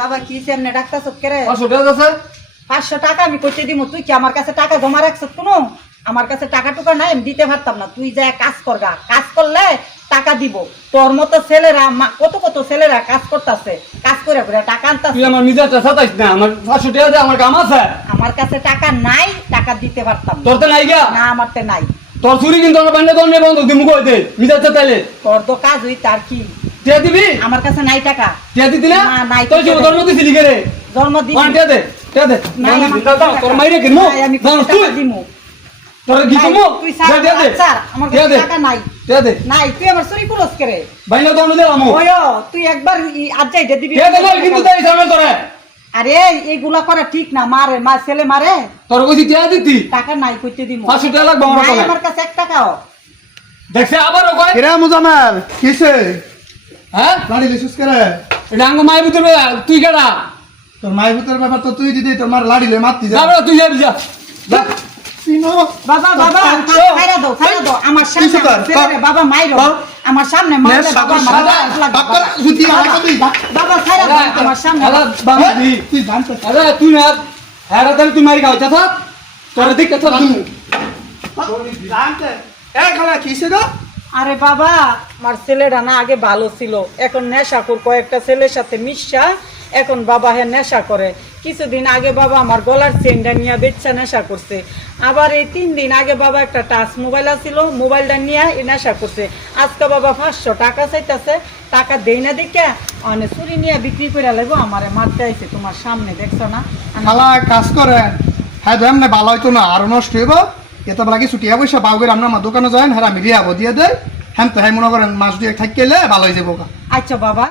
বাবা কি এমনি ডাক্তার চোখকে রে পাঁচশো টাকা আছে পাঁচশো টাকা আমি কইতে দিব তুই কি আমার কাছে টাকা জমা রাখছ কোনো? আমার কাছে টাকা টুকা নাই আমি দিতে পারতাম না। তুই যা কাজ করগা কাজ করলে টাকা দিব। তোর মতো ছেলেরা কত কত ছেলেরা কাজ করতেছে কাজ করে করে টাকা তুই আনতাছে আমার নিজেরটা সাতাইস না আমার পাঁচশো টাকা দে আমার কাম আছে। আমার কাছে টাকা নাই টাকা দিতে পারতাম তোর তো নাই গা? না আমারতে নাই। তোর চুরি কিন্তু আমার তোর নেই বন্ধ দিমু কই দে নিজেরটা তাইলে। তোর তো কাজ হই তার কি। টিয়া দিবি? আমার কাছে নাই টাকা। দিতি না? না, নাই তো দে। ধর্ম দিছিলি কে রে? জন্মদিন। ওয়ান টিয়া দে দে। নাই দাও, দাও, দাও, তোর মাইরে আমি টাকা তুই? দিমু। তোর তুই দে ছাড়, আমার কাছে টাকা নাই। দে। নাই তুই আমার চুরি করস কে রে? বাইনা তো আমু। ওয়ো তুই একবার আজ যাই দিবি টিয়া দে কিন্তু তাই সামনে তোরে আরে এইগুলা করা ঠিক না। মারে মা ছেলে মারে। তোর কইছি টিয়া দিতি। টাকা নাই কইতে দিমু। পাঁচশো টাকা লাগবে আমার কাছে। আমার কাছে এক টাকাও। দেখছে আবারও কয়। কিরে মুজামেল কিসে? হ্যাঁ? লাড়ি লিসুস করে এটা আঙ্গ মায়ের ভিতরে তুই কেডা? তোর মায়ের ভূতের ব্যাপার তো তুই দিদি তোর মার লাড়ি লই মারতি যা। যাবে তুই যাবি যা। যা। চিনো বাবা বাবা। আচ্ছা। ছাইরা দাও ছাইরা দাও আমার সামনে কিসে কর? ছেলে রে, বাবা মাইরো। কর। আমার সামনে মারলে বাবা আমার সাদা, গায়ে হাত লাগবে। বাক্কর, জুতি আমার কাছে। বাবা ছাইরা দাও আমার সামনে। আলা তুই জানতে আরে তুই না হ্যাঁ তাহলে তুই মারি খাও চাচা তোর দিক কথা জানতে। এ খালা কিসে গো? আরে বাবা, আমার ছেলেটা না আগে ভালো ছিল। এখন নেশা কর কয়েকটা ছেলের সাথে মিশা, এখন বাবা হ্যাঁ নেশা করে। কিছুদিন আগে বাবা আমার গলার চেনটা নিয়ে বেচ্চা নেশা করছে। আবার এই তিন দিন আগে বাবা একটা টাচ মোবাইল আছিল, মোবাইলটা নিয়ে নেশা করছে। আজকে বাবা পাঁচশো টাকা চাইতেছে, টাকা দেই না দেখে অনেক চুরি নিয়ে বিক্রি করে লাগবো আমারে মারতে আইছে তোমার সামনে, দেখছ না? কাজ করে হ্যাঁ ভালো হইতো না, আরও নষ্ট হইব। এত লাগে ছুটিয়া পয়সা পাও করে আমার দোকানে যাই হ্যাঁ আমি রিয়াবো দিয়ে দেয় হ্যাঁ তো হ্যাঁ মনে করেন মাছ দিয়ে থাকি ভালো হয়ে যাব আচ্ছা বাবা।